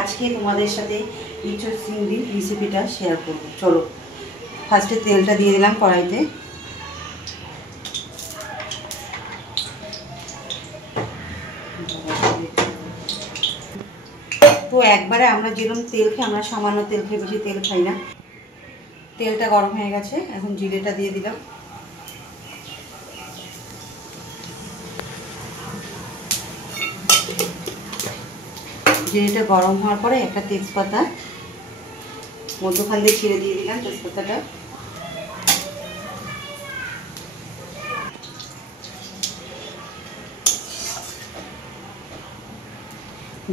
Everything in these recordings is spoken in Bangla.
আজকে তোমাদের সাথে ইঁচড় চিংড়ির রেসিপিটা শেয়ার করব। চলো ফার্স্টে তেলটা দিয়ে দিলাম কড়াইতে। তো একবারে আমরা যেরকম তেল খাই, আমরা সামান্য তেল খেয়ে বেশি তেল খাই না। তেলটা গরম হয়ে গেছে, এখন জিরেটা দিয়ে দিলাম। জিরেটা গরম হওয়ার পরে একটা তেজপাতা মধ্যখান দিয়ে ছিঁড়ে দিয়ে দিলাম। তেজপাতাটা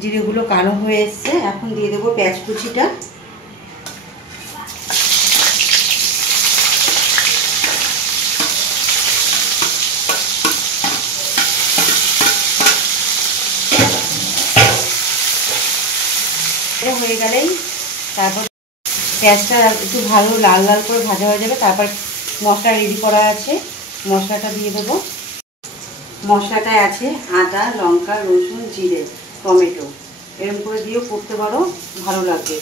জিরেগুলো কালো হয়ে এসছে, এখন দিয়ে দেবো পেঁয়াজ কুচিটা। হয়ে গেলেই তারপর পেঁয়াজটা একটু ভালো লাল লাল করে ভাজা হয়ে যাবে। তারপর মশলা রেডি করা আছে, মশলাটা দিয়ে দেবো। মশলাটায় আছে আদা, লঙ্কা, রসুন, জিরে, টমেটো। এরকম করে দিয়েও করতে পারো, ভালো লাগবে।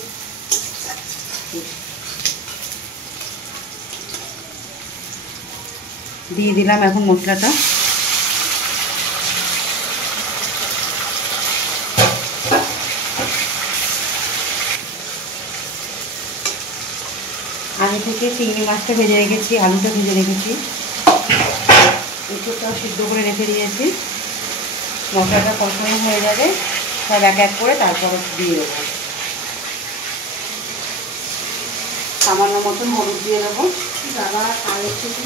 দিয়ে দিলাম এখন মশলাটা। আগে থেকে চিংড়ি মাছটা ভেজে রেখেছি, আলুটা ভেজে রেখেছি, এঁচোড়টাও সিদ্ধ করে রেখে দিয়েছি। মশলাটা কষানো হয়ে যাবে, সব এক এক করে তারপর দিয়ে দেবো। সামান্য মতন হলুদ দিয়ে দেবো। দাদা আগের থেকে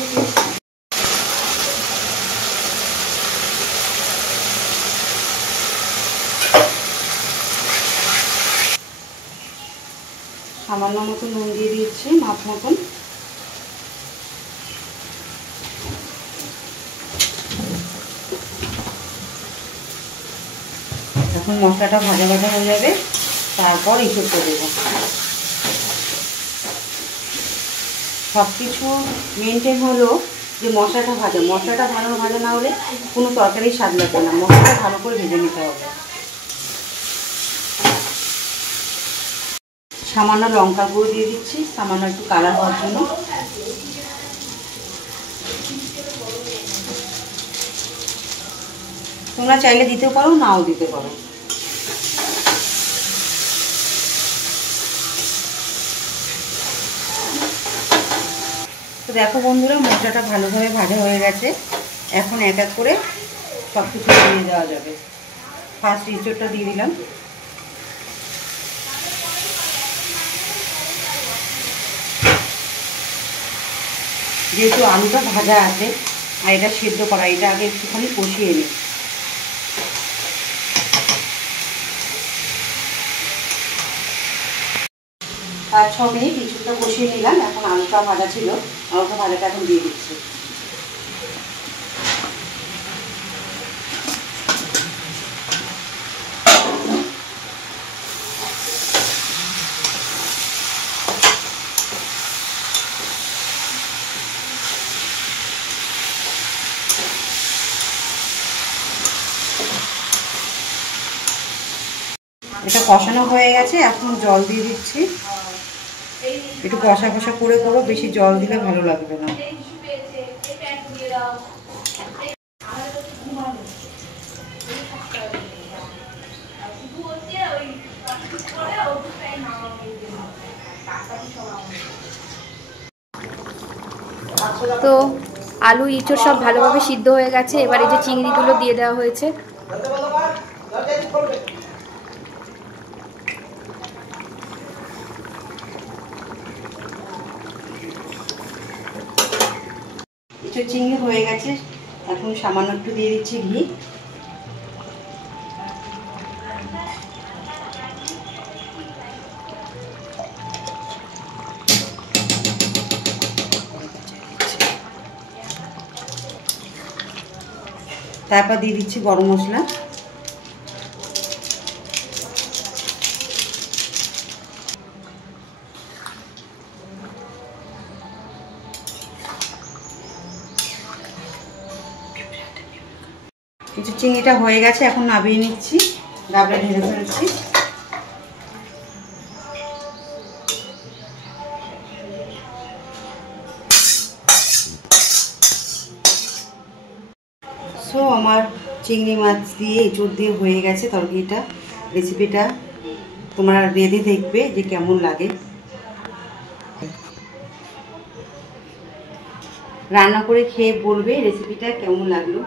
সামান্য মতন নুন দিয়ে দিচ্ছি, মাপ মতন। এখন মশলাটা ভাজা ভাজা হয়ে যাবে, তারপর এঁচোড়টা দেবো। সব কিছু মেনটেন হলো যে মশলাটা ভাজা। মশলাটা ভালো ভাজা না হলে কোনো তরকারি স্বাদ লাগবে না। মশলাটা ভালো করে ভেজে নিতে হবে। সামান্য লঙ্কা গুঁড়ো দিয়ে দিচ্ছি, সামান্য একটু কালার হওয়ার জন্য। তোমরা চাইলে দিতে পারো, নাও দিতে পারো। তো দেখো বন্ধুরা, মশলাটা ভালোভাবে ভাজা হয়ে গেছে। এখন এক এক করে সব কিছু দিয়ে দেওয়া যাবে। ফার্স্ট এঁচোড়টা দিয়ে দিলাম। যেহেতু আলুটা ভাজা আছে আর এটা সেদ্ধ করা, এটা আগে একটুখানি কষিয়ে নিই। 5-6 মিনিট কিছুটা কষিয়ে নিলাম। এখন আলুটা ভাজা ছিল, আলুটা ভাজাটা এখন দিয়ে দিচ্ছি। এটা কষানো হয়ে গেছে, এখন জল দিয়ে দিচ্ছি। একটু কষা কষা করে করো, বেশি জল দিলে ভালো লাগবে না। তো আলু ইঁচড় সব ভালোভাবে সিদ্ধ হয়ে গেছে। এবার এই যে চিংড়িগুলো দিয়ে দেওয়া হয়েছে। ইঁচড় চিংড়ি হয়ে গেছে, এখন সামান্য একটু দিয়ে দিচ্ছি ঘি। তারপর দিয়ে দিচ্ছি গরম মশলা। চিংড়িটা হয়ে গেছে, এখন নামিয়ে নিচ্ছি, গাবলা ঢেলে ফেলছি। আমার চিংড়ি মাছ দিয়ে এঁচোড় দিয়ে হয়ে গেছে তরকারিটা। রেসিপিটা তোমরা রেঁধে দেখবে যে কেমন লাগে। রান্না করে খেয়ে বলবে রেসিপিটা কেমন লাগলো।